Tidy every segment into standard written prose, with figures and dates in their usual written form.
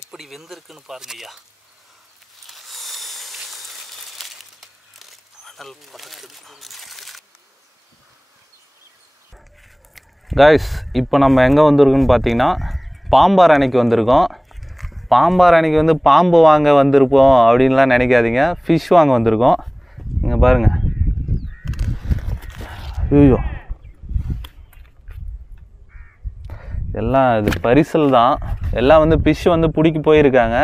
எப்படி வெந்திருக்குன்னு பாருங்க ஐயா. அனல் பறக்குது. கைஸ், இப்போ நம்ம எங்கே வந்திருக்கோன்னு பார்த்தீங்கன்னா பாம்பார் அணைக்கு வந்திருக்கோம். பாம்பார் அணைக்கு வந்து பாம்பு வாங்க வந்திருப்போம் அப்படின்லாம் நினைக்காதீங்க, ஃபிஷ் வாங்க வந்திருக்கோம். இங்கே பாருங்கள். ஐயோ, எல்லாம் இது பரிசல் தான். எல்லாம் வந்து ஃபிஷ் வந்து பிடிக்க போயிருக்காங்க.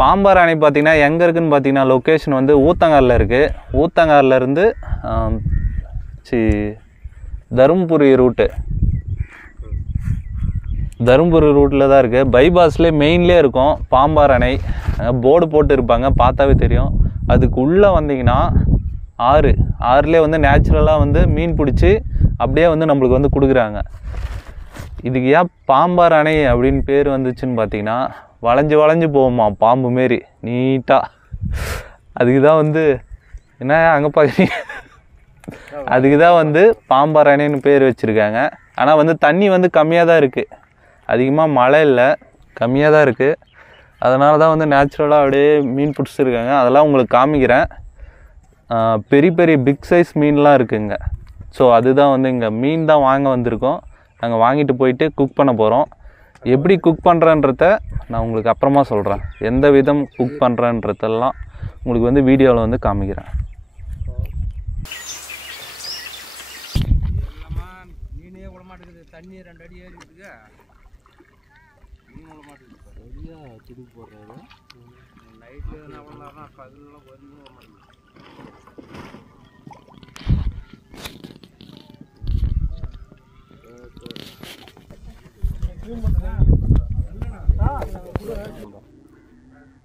பாம்பார் அணை பார்த்திங்கன்னா எங்கே இருக்குதுன்னு பார்த்தீங்கன்னா லொக்கேஷன் வந்து ஊத்தங்காரில் இருக்குது. ஊத்தங்காரிலேருந்து தருமபுரி ரூட்டில் தான் இருக்குது. பைபாஸ்லேயே மெயின்லேயே இருக்கும் பாம்பார் அணை. போர்டு போட்டு இருப்பாங்க, பார்த்தாவே தெரியும். அதுக்கு உள்ளே வந்தீங்கன்னா ஆறுலேயே வந்து நேச்சுரலாக வந்து மீன் பிடிச்சி அப்படியே வந்து நம்மளுக்கு வந்து கொடுக்குறாங்க. இதுக்கு ஏன் பாம்பார் அணை அப்படின்னு பேர் வந்துச்சுன்னு பார்த்தீங்கன்னா வளைஞ்சு போகுமா பாம்பு மாரி நீட்டாக. அதுக்கு தான் வந்து என்ன அங்கே பார்க்குறீங்க, அதுக்கு தான் வந்து பாம்பார் அணைன்னு பேர் வச்சுருக்காங்க. ஆனால் வந்து தண்ணி வந்து கம்மியாக தான் இருக்குது, அதிகமாக மழை இல்லை, கம்மியாக தான் இருக்குது. அதனால தான் வந்து நேச்சுரலாக அப்படியே மீன் பிடிச்சிருக்காங்க. அதெல்லாம் உங்களுக்கு காமிக்கிறேன். பெரிய பிக் சைஸ் மீன்லாம் இருக்குங்க. ஸோ அதுதான் வந்து இங்கே மீன் தான் வாங்க வந்திருக்கோம். நாங்கள் வாங்கிட்டு போயிட்டு குக் பண்ண போகிறோம். எப்படி குக் பண்ணுறன்றத நான் உங்களுக்கு அப்புறமா சொல்கிறேன். எந்த விதம் குக் பண்ணுறன்றதெல்லாம் உங்களுக்கு வந்து வீடியோவில் வந்து காமிக்கிறேன்.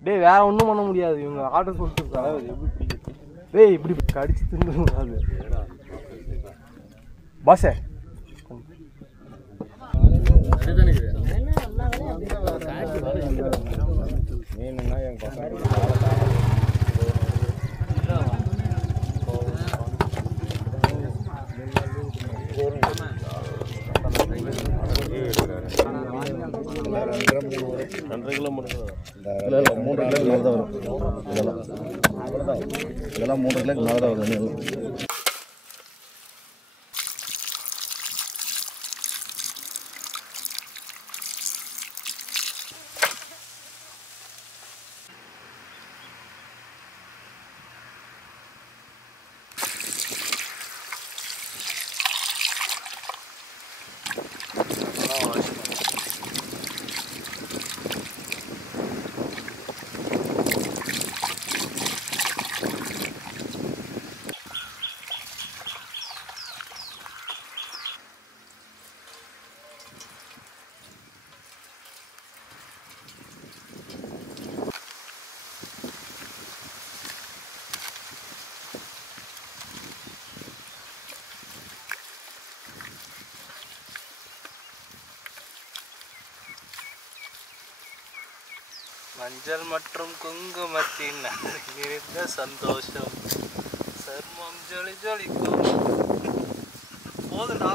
டேய், வேற ஒன்றும் பண்ண முடியாது. இவங்க ஆர்டர் சொல்லிட்டு டேய் இப்படி கடிச்சு தின்னு பாசே. இதெல்லாம் 3 கிலோக்கு மேலே தான் வரும். மஞ்சள் மற்றும் குங்குமத்தின் நிறைந்த சந்தோஷம், சர்மம் ஜொலிக்கும். போதுடா.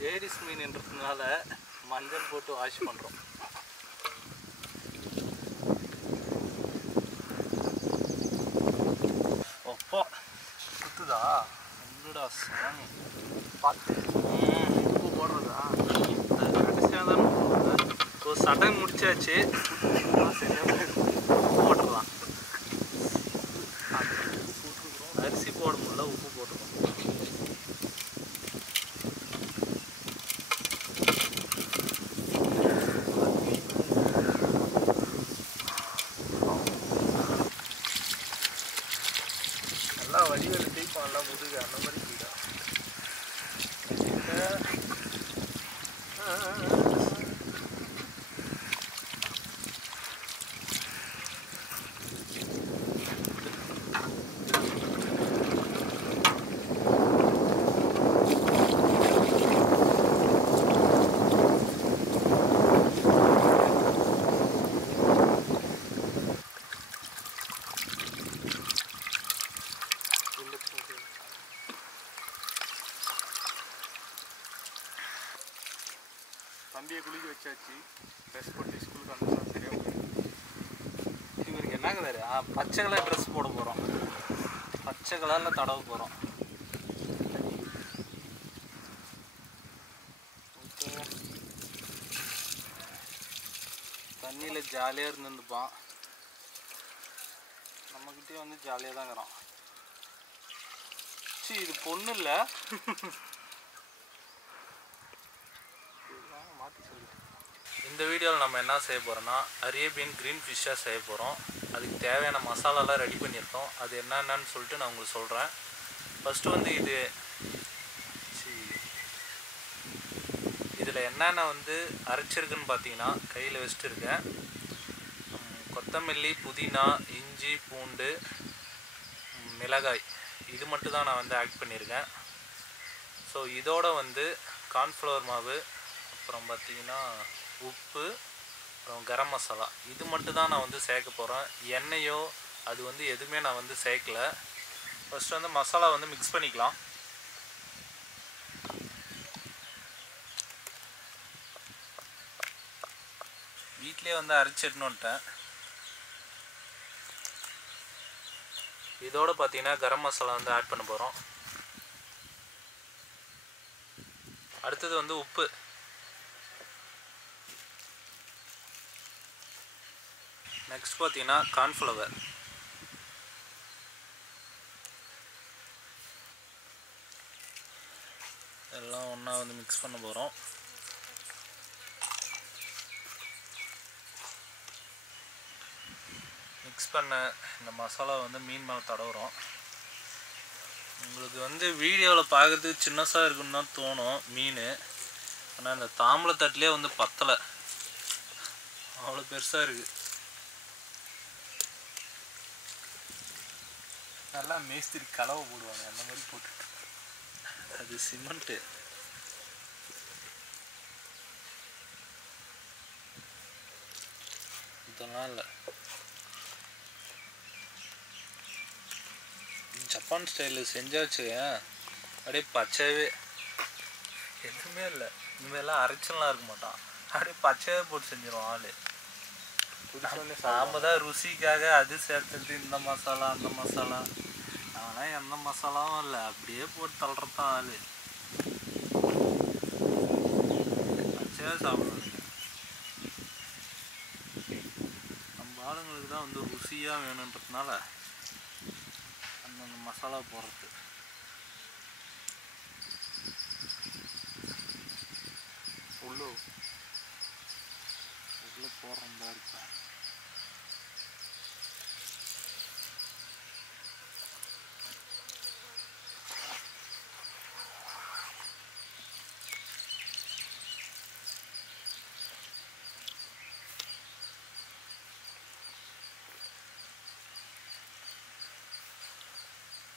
லேடிஸ் மீன்ன்றதுனால மஞ்சள் போட்டு வாஷ் பண்ணுறோம். அப்பா குத்துதா என்னடா சாமி, பார்த்து உப்பு போடுறதா கடைசியாக தான் போடுறது. ஒரு சட்டன் முடிச்சாச்சு, போட்டுடலாம். அரிசி போட முடியல, உப்பு போட்டுருவோம். நல்லா வடிவேல் தேய்ப்பான் நல்லா முதுகு அந்த மாதிரி போயிடா தம்பியை குளிக்க வச்சாச்சு ட்ரெஸ் போட்டு ஸ்கூலுக்கு வந்தா சரியா போயிடும் இவருக்கு என்ன கலரு பச்சை கலர் ட்ரெஸ் போட போகிறோம் பச்சை கலரில் தடவை போகிறோம் தண்ணியில் ஜாலியாக இருந்துருப்பான் நம்மக்கிட்டே வந்து ஜாலியாக தான் இருக்கிறோம் சரி இது பொண்ணு இல்லை இந்த வீடியோவில் நம்ம என்ன செய்ய போகிறோம்னா அரேபியன் க்ரீன் ஃபிஷ்ஷாக செய்ய போகிறோம் அதுக்கு தேவையான மசாலாலாம் ரெடி பண்ணியிருக்கோம் அது என்னென்னு சொல்லிட்டு நான் உங்களுக்கு சொல்கிறேன் ஃபஸ்ட்டு வந்து இதில் என்னென்ன வந்து அரைச்சிருக்குன்னு பார்த்தீங்கன்னா கையில் வச்சுட்டு இருக்கேன் கொத்தமல்லி புதினா இஞ்சி பூண்டு மிளகாய் இது மட்டும் தான் நான் வந்து ஆட் பண்ணியிருக்கேன் ஸோ இதோட வந்து கார்ன்ஃப்ளவர் மாவு அப்புறம் பார்த்திங்கன்னா உப்பு அப்புறம் கரம் மசாலா இது மட்டும் தான் நான் வந்து சேர்க்க போகிறேன் எண்ணெயோ அது வந்து எதுவுமே நான் வந்து சேர்க்கல ஃபஸ்ட்டு வந்து மசாலா வந்து மிக்ஸ் பண்ணிக்கலாம் வீட்டிலே வந்து அரைச்சிடணும் வந்துட்டேன் இதோடு பார்த்தீங்கன்னா கரம் மசாலா வந்து ஆட் பண்ண போகிறோம் அடுத்தது வந்து உப்பு நெக்ஸ்ட் பார்த்தீங்கன்னா கார்ன்ஃப்ளவர் எல்லாம் ஒன்றா வந்து மிக்ஸ் பண்ண போகிறோம் மிக்ஸ் பண்ண இந்த மசாலா வந்து மீன் மேலே தடவுறோம் உங்களுக்கு வந்து வீடியோவில் பார்க்குறதுக்கு சின்னசாக இருக்குன்னு தான் தோணும் மீன் ஆனால் இந்த தாம்பளத்தட்டிலே வந்து பத்தலை அவ்வளோ பெருசாக இருக்குது நல்லா மேஸ்திரி கலவை போடுவாங்க அந்த மாதிரி போட்டுட்டு அது சிமெண்ட்டு இதெல்லாம் இல்லை ஜப்பான் ஸ்டைலில் செஞ்சாச்சு அப்படியே பச்சையாகவே எதுவுமே இல்லை இனிமேலாம் அரைச்சலாம் இருக்க மாட்டான் அப்படியே பச்சையாகவே போட்டு செஞ்சிடும் ஆள் நாம தான் ருசிக்காக அது சேர்த்துட்டு இந்த மசாலா அந்த மசாலா ஆனால் எந்த மசாலாவும் இல்லை அப்படியே போட்டு தள்ளுறதான் ஆள் பச்சையாக சாப்பிடணும் நம்ம ஆளுங்களுக்கு தான் வந்து ருசியாக வேணுன்றதுனால அந்தந்த மசாலா போடுறது உள்ளே போடுறோம் தான் இருப்பேன்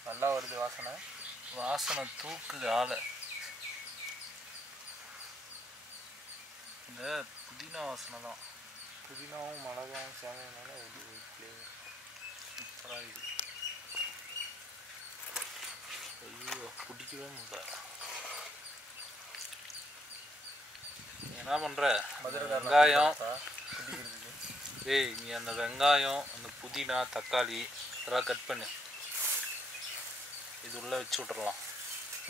நல்லா வருது வாசனை வாசனை தூக்குது ஆளை இந்த புதினா வாசனை தான் புதினாவும் மிளகாவும் சேர்ந்ததுனால ஒரு ஃப்ளேவர் சூப்பராக இருக்குது ஐயோ பிடிக்கவே முடியல என்ன பண்ணுற வெங்காயம் ஏய் நீ அந்த வெங்காயம் அந்த புதினா தக்காளி இதெல்லாம் கட் பண்ணு இது உள்ளே வச்சு விட்றலாம்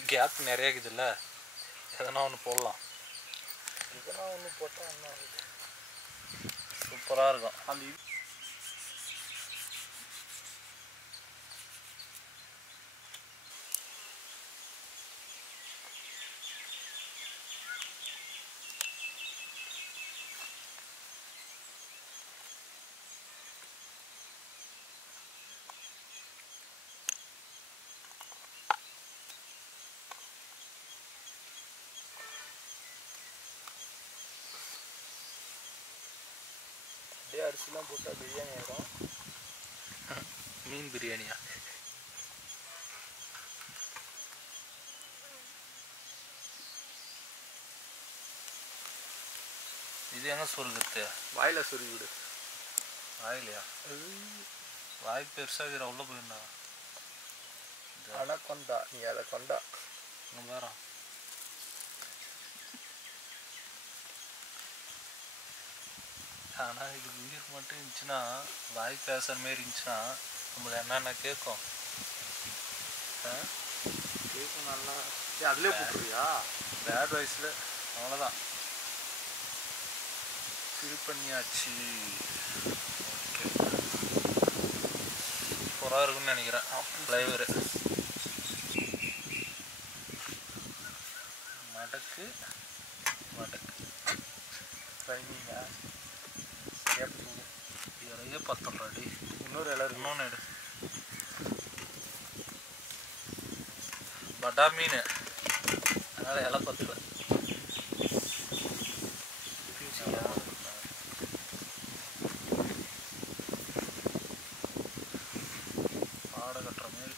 கேப் நிறைய இருக்குதுல்ல எதனா ஒன்று போடலாம் எதனா ஒன்று போட்டால் என்ன சூப்பராக இருக்கும் அந்த போட்டால் பிரியாணி ஆகிடும். மீன் பிரியாணியா? இது எங்கே சொருகிறது? வாயில் சொருகி விடு. வாயிலையா? வாய் பெருசாக உள்ள போயிருந்தா. ஆனால் கொண்டா நீ அதை கொண்டா வேற. ஆனால் இது உயிர் மட்டும் இருந்துச்சுன்னா, வாய் பேசுகிற மாரி இருந்துச்சுன்னா நம்மளுக்கு என்னென்ன கேட்கும்? கேட்கும் நல்லா. அதிலே போட்டுருவியா? பேட் வாய்ஸில் அவ்வளோதான். ஃபில் பண்ணியாச்சு. ஓகே, சூப்பராக இருக்குன்னு நினைக்கிறேன் ஃப்ளைவரு. மடக்கு மடக்கு ட்ரைனிங்கா சரியாக போகுது. இலையே பத்தொன்றாடி. இன்னொரு இலை இருக்கு. இன்னொன்று எடு. பட்டா மீன், அதனால் இலை பத்தல. பாடை கட்டுற மாரி.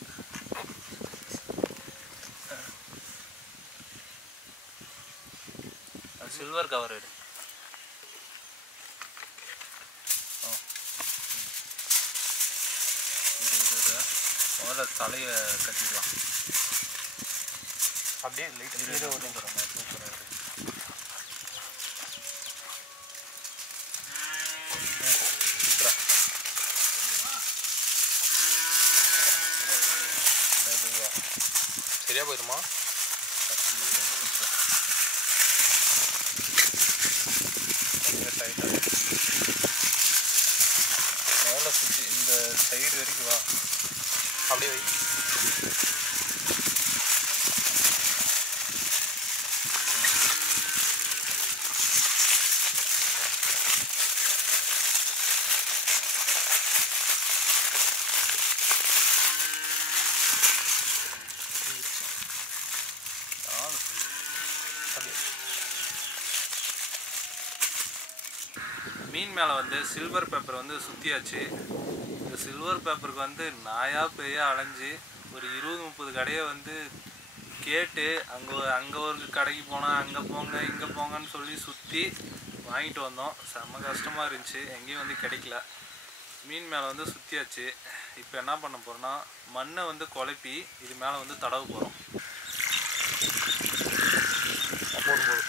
அது சில்வர் கவர் எடு. முதல்ல தலையை கட்டிக்கலாம். அப்படியே லைட் கீரை ஒன்றுங்கிறோம். சூப்பராக இருக்குது. சரியா போயிடுமா? கொஞ்சம் டைட்டாக முதல்ல சுற்றி இந்த சைடு வரைக்கும் வா. அப்படியே வை. மீன் மேலே வந்து சில்வர் பேப்பர் வந்து சுற்றியாச்சு. இந்த சில்வர் பேப்பருக்கு வந்து நாயாக பெரிய அலைஞ்சி ஒரு 20-30 கடையை வந்து கேட்டு அங்கே ஒரு கடைக்கு போனால் அங்கே போங்க இங்கே போங்கன்னு சொல்லி சுற்றி வாங்கிட்டு வந்தோம். செம்ம கஷ்டமாக இருந்துச்சு, எங்கேயும் வந்து கிடைக்கல. மீன் மேலே வந்து சுற்றியாச்சு. இப்போ என்ன பண்ண போகிறோன்னா, மண்ணை வந்து குழப்பி இது மேலே வந்து தடவை போகிறோம். போடும்போது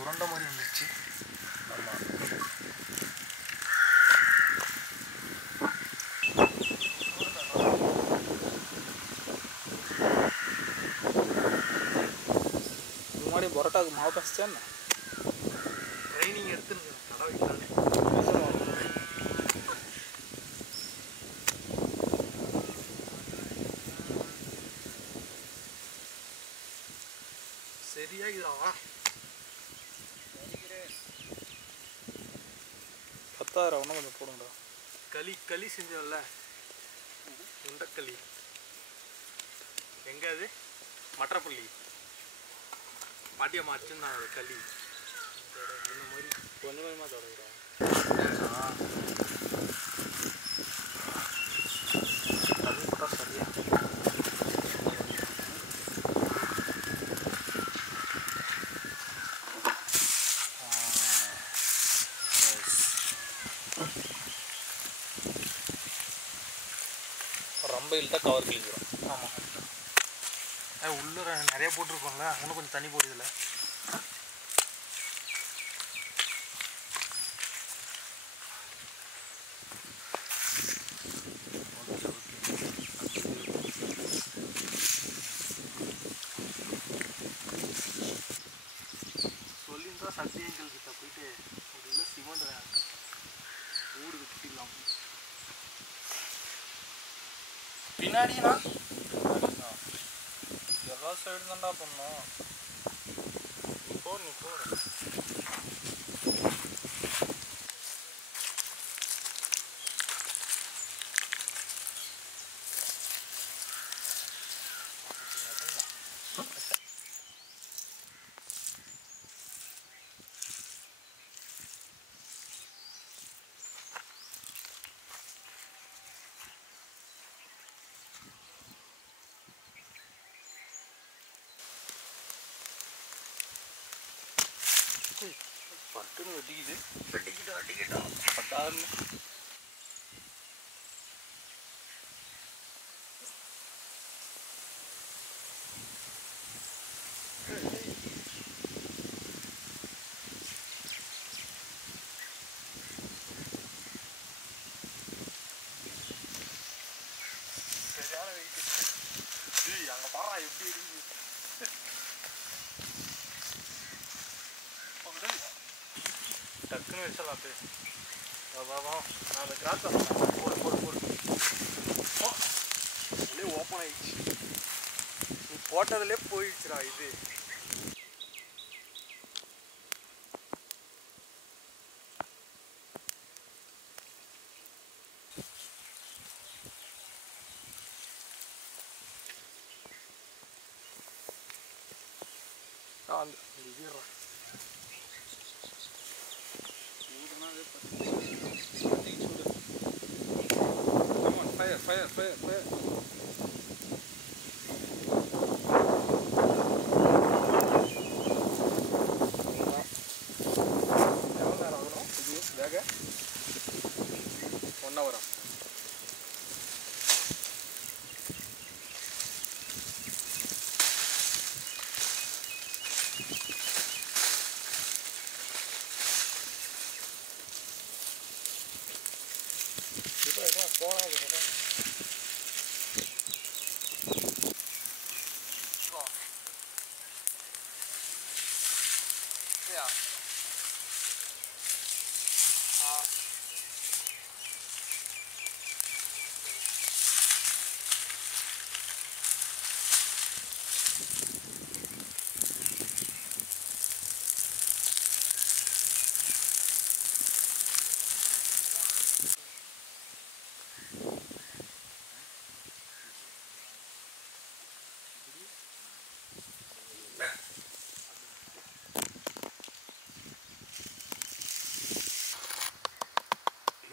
உருண்டை மாதிரி வந்துருச்சு. ஆமாம், முன்னாடி பரோட்டாவுக்கு மாவு பசிச்சா என்ன? ட்ரைனிங் எடுத்துருங்க கடை வைக்கலான்னு. சரியாகிதாவா? 10,000 ஒன்றும் கொஞ்சம் போடுங்கடா. களி செஞ்சோம்ல, உண்டக்களி. எங்கே அது? மற்றப்பள்ளி பாட்டியம்மா அச்சுந்தான் அது களி. இந்த மாதிரி கொஞ்சம் கொஞ்சமாக தொடங்குறா. அது கூட சரியா ரொம்ப இழுத்தா கவர் கிழிஞ்சிடும். ஆமாம். உள்ளே நிறைய போட்டிருப்பாங்களா, இன்னும் கொஞ்சம் தண்ணி போடுதில்ல. சொல்லியிருந்தா சக்தி அங்கிள் கிட்ட போயிட்டு ஒரு கிலோ சிமெண்ட் ஊடு வச்சுக்கலாம். பின்னாடினா எல்லா சைடு தான்டா பண்ணோம். நீ போ. பட்டுன்னு வெட்டிக்கிட்டா பட்டாருன்னு. சரியான வெயிட். அங்கே பாரா எப்படி இருக்கு. டக்குன்னு வச்சிடலாம் அப்படியே. வா நான் அந்த கிராஸ் போடு. அப்படியே ஓப்பன் ஆயிடுச்சு. நீ போட்டதுலேயே போயிடுச்சுடா இது. அந்த இது fire. எவ்வளோ நேரம் ஆகணும் இது வேக? 1 hour. போனா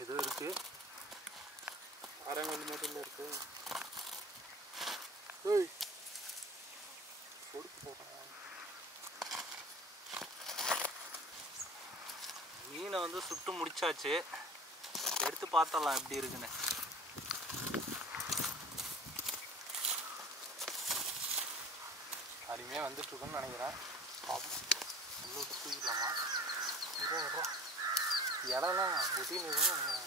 ஏதோ இருக்கு. 6 மில்லிமீட்டர்ல இருக்கு. ஏய் சொடுக்கு போறேன். மீனை வந்து சுட்டு முடிச்சாச்சு. எடுத்து பார்த்தலாம் எப்படி இருக்குன்னு. அருமையாக வந்துட்டுருக்குன்னு நினைக்கிறேன். உள்ள விட்டு தூக்கிடலாமா? இடம்லாம் ஒட்டின்னு இருக்குன்னு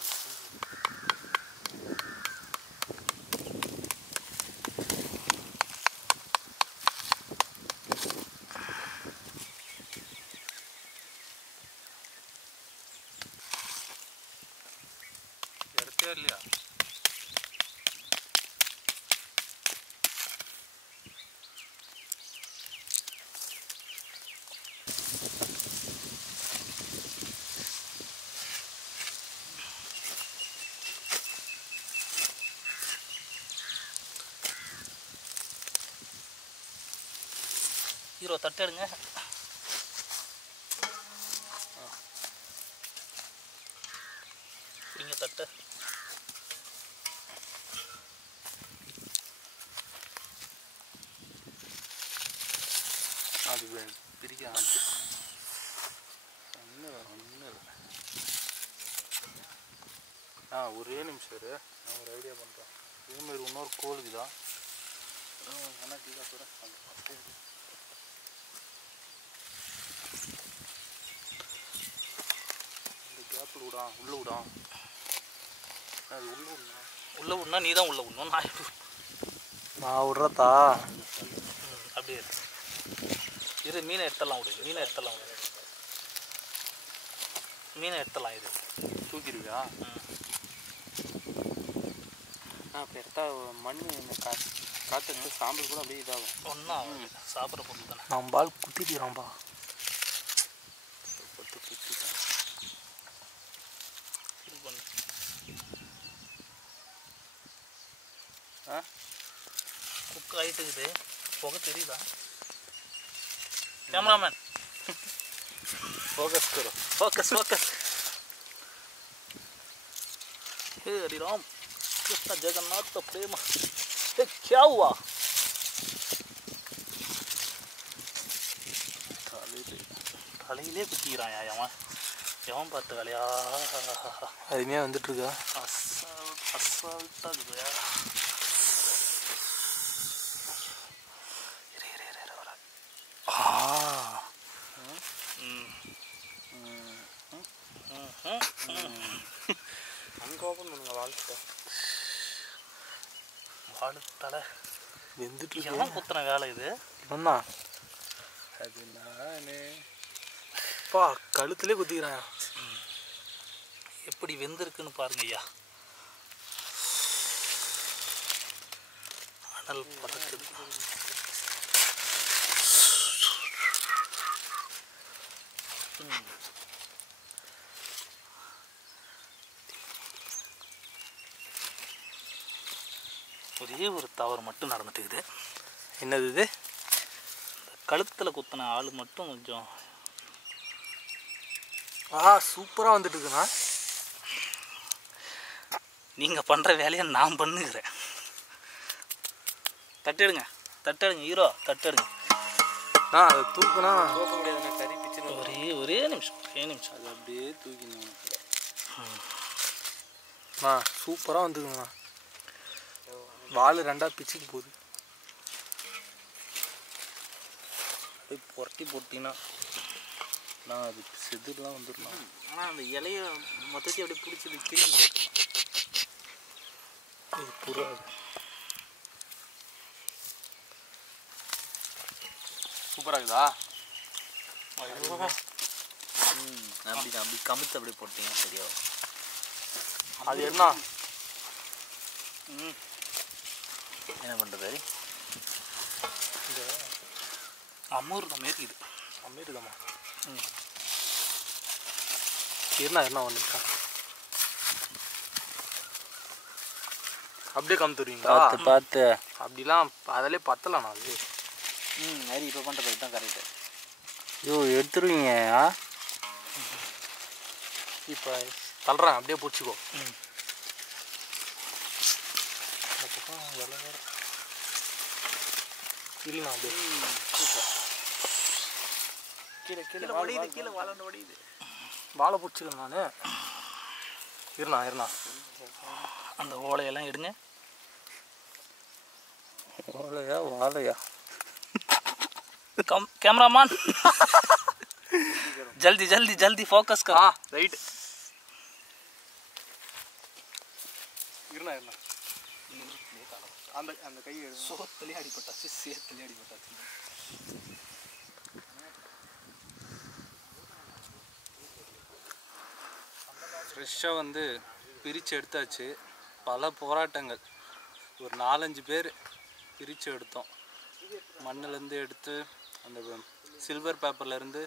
எடுத்தே இல்லையா? ஹீரோ தட்டு எடுங்க. இங்கே தட்டு. அது பிரிக்க ஒன்று ஒரே நிமிஷம் இரு, நான் ஒரு ஐடியா பண்ணுறேன். இதேமாரி இன்னொரு கோலுக்கு தான் இந்த கேப்பில் விடா, உள்ளே விடா. அது உள்ளே விடனா நீ தான் உள்ளே விடணும். நான் விட்றதா அப்படியே இரு. மீனை எடுத்துடலாம் விடு, மீனை எடுத்துடலாம் விடு, மீனை எடுத்துடலாம். இது தூக்கிடுவியா? இப்போ எடுத்தா மண் காற்று சாம்பல் கூட அப்படியே இதாகும். ஒன்றா சாப்பிட்ற பொருள் தானே. நான் பால் குத்திக்கிறான்பா. குத்திட்டேன். இது பண்ணு. குக் ஆகிட்டுக்குது. புகை தெரியுதா? கேமராமேன் फोकस करो, फोकस फोकस। हे हरि राम कृष्ण जगन्नाथ तो प्रेम। ये क्या हुआ? தலையிலே குத்திக்கிறான் எவன் பார்த்து வேலையா? அருமையாக வந்துட்டுருக்கா. அசால்ட்டாக இருக்குதுயா. அங்கே ஓப்பன் பண்ணுங்க வாழ்க்கை. வாழ்த்தலை வெந்துட்டு எவன் குத்துன வேலை இது? ஒன்றா அது நானே. பா கழுத்துலேயே குத்திக்கிறான். எப்படி வெந்திருக்குன்னு பாருங்க ஐயா. அனல் பறக்குது. ஒரே ஒரு தவறு மட்டும் நடந்துட்டுக்குது. என்னது இது? கழுத்தில் குத்தின ஆள் மட்டும் கொஞ்சம் சூப்பராக வந்துட்டு இருக்குண்ணா. நீங்கள் பண்ணுற வேலையை நான் பண்ணுகிறேன். தட்டெடுங்க தட்டெடுங்க ஹீரோ, தட்டெடுங்க. அதை தூக்குனா தூக்க முடியாதுண்ணா, கறி பிச்சு. ஒரே நிமிஷம் அது அப்படியே தூக்கினோம். சூப்பராக வந்துக்குங்கண்ணா. வால் ரெண்டாக பிச்சுக்கு போகுது. போய் புரட்டி போட்டிங்கன்னா நான் அது செதுலாம் வந்துடலாம். ஆனால் அந்த இலையை மொத்தத்தையும் அப்படியே பிடிச்சது திரும்பி போட்டலாம். இது புறா சூப்பராக இருக்குதா? அப்படி கமுத்து அப்படியே போட்டீங்க சரியா? அது என்ன என்ன பண்ணுறது? இந்த அமிர்தம் மாரி இது. அமிர்தமா? என்ன ஒன்று அப்படியே கமுத்துறீங்களா? பார்த்து அப்படிலாம் அதிலே பத்தலாம் அது. மாதிரி இப்போ பண்ணுறது தான் கரெக்டு. ஐயோ எடுத்துருவீங்க. இப்போ தள்ளுறேன், அப்படியே பிடிச்சிக்கோ. இந்த பக்கம் வெள்ளை வேறு இல்லைண்ணா. அப்படியே கீழே கீழே வடியுது, கீழே வாழை வடியுது. வாழை பிடிச்சிக்கிறேன் நான். இருண்ணா அந்த ஓலையெல்லாம் எடுங்க. ஓலையா வாழையா? कैमरामैन जल्दी जल्दी जल्दी फोकस कर. ரைட். இருண்ணா அந்த அந்த கையை சோத்துலேயே அடிபட்டாச்சு, சேத்துலேயே அடிபட்டாச்சு. ஃப்ரெஷ்ஷாக வந்து பிரித்து எடுத்தாச்சு. பல போராட்டங்கள், ஒரு 4-5 பேர் பிரித்து எடுத்தோம். மண்ணிலேருந்து எடுத்து அந்த சில்வர் பேப்பர்லேருந்து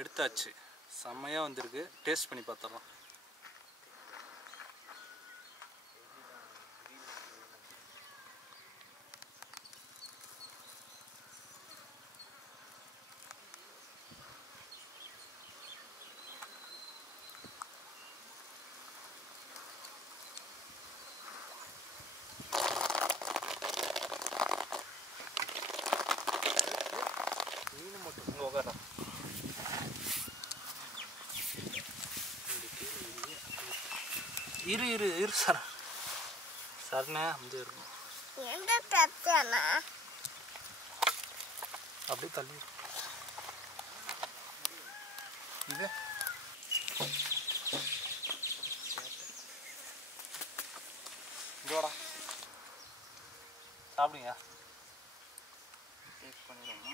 எடுத்தாச்சு. செம்மையாக வந்திருக்கு. டேஸ்ட் பண்ணி பார்த்துடலாம். இரு சார் சரணே வந்து இருக்கும் அப்படியே தள்ளி இது இதோடா சாப்பிடுங்க டேஸ்ட் பண்ணிடுவோமா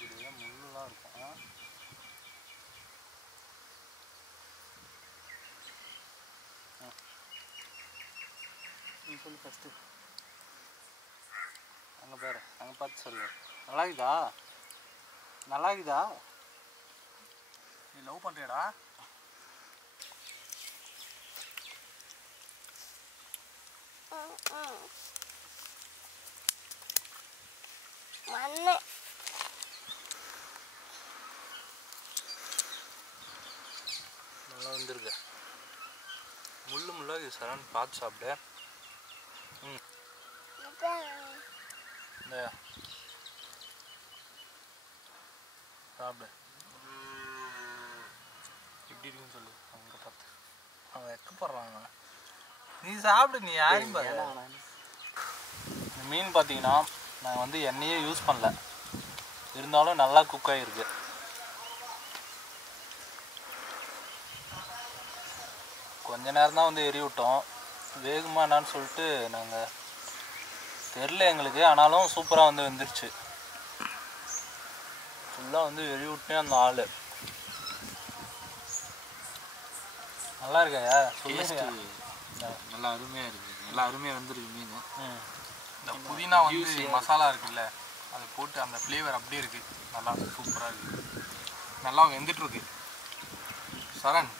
இதுவே முள்ளுலாம் இருக்கும் நீ சொல்லு ஃபஸ்ட்டு அங்கே பாரு அங்கே பார்த்து சொல்லு நல்லா இருக்குதா நீ லவ் பண்ணுறியடா மண்ணு நல்லா வந்துருக்கு முள்ளாக இது சரண் பார்த்து சாப்பிடு இந்த சாப்பிடு எப்படி இருக்குன்னு சொல்லு அவங்க பார்த்து அவன் வெக்கப்படுறாங்க நீ சாப்பிடு நீ யாரையும் பாரு இந்த மீன் பார்த்தீங்கன்னா நான் வந்து எண்ணெயே யூஸ் பண்ணல இருந்தாலும் நல்லா குக் ஆகிருக்கு கொஞ்ச நேரம் தான் வந்து எரி விட்டோம் வேகுமா என்னான்னு சொல்லிட்டு நாங்கள் தெரில எங்களுக்கு ஆனாலும் சூப்பராக வந்து வெந்துருச்சு ஃபுல்லாக வந்து எரி விட்டே அந்த ஆள் நல்லா இருக்காயா சொல்லுங்க நல்லா அருமையாக இருக்குது நல்லா அருமையாக வந்துருக்கு மீன் இந்த புதினா வந்து மசாலா இருக்குல்ல அதை போட்டு அந்த ஃப்ளேவர் அப்படியே இருக்குது நல்லா சூப்பராக இருக்குது நல்லா வெந்துட்டுருக்கு சரண்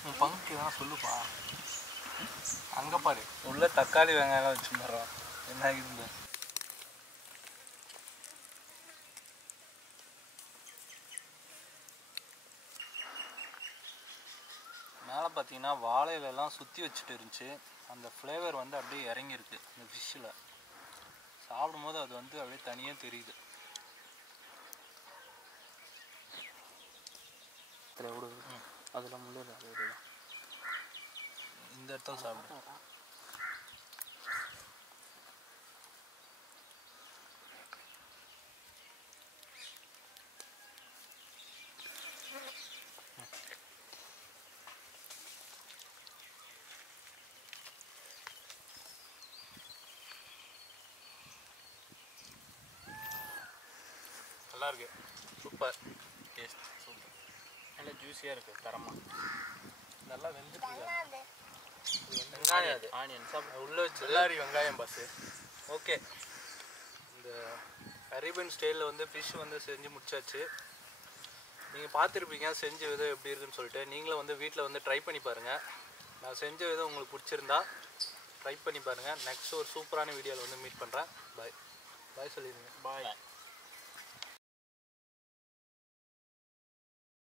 உன் பங்குக்கு எதனா சொல்லுப்பா அங்கே பாரு உள்ள தக்காளி வெங்காயம் வச்சு போடுறோம் என்ன ஆகுது மேலே பார்த்தீங்கன்னா வாழையிலெல்லாம் சுற்றி வச்சுட்டு இருந்துச்சு அந்த ஃப்ளேவர் வந்து அப்படியே இறங்கியிருக்கு இந்த ஃபிஷ்ஷில் சாப்பிடும்போது அது வந்து அப்படியே தனியாக தெரியுது அதில் முள்ளு இந்த இடத்துல சாப்பிடு நல்லா இருக்கு சூப்பர் டேஸ்ட் சூப்பர் நல்லா ஜூஸியாக இருக்குது தரமாக நல்லா வெந்துட்டு வெங்காயம் அது ஆனியன் சாப்பிட உள்ளே வச்சு எல்லாரி வெங்காயம் பஸ்ஸு ஓகே இந்த அரேபியன் ஸ்டைலில் வந்து ஃபிஷ் வந்து செஞ்சு முடிச்சாச்சு நீங்கள் பார்த்துருப்பீங்க செஞ்ச விதம் எப்படி இருக்குன்னு சொல்லிட்டு நீங்களும் வந்து வீட்டில் வந்து ட்ரை பண்ணி பாருங்கள் நான் செஞ்ச விதம் உங்களுக்கு பிடிச்சிருந்தா ட்ரை பண்ணி பாருங்கள் நெக்ஸ்ட் ஒரு சூப்பரான வீடியோவில் வந்து மீட் பண்ணுறேன் பாய் சொல்லிடுங்க பாய்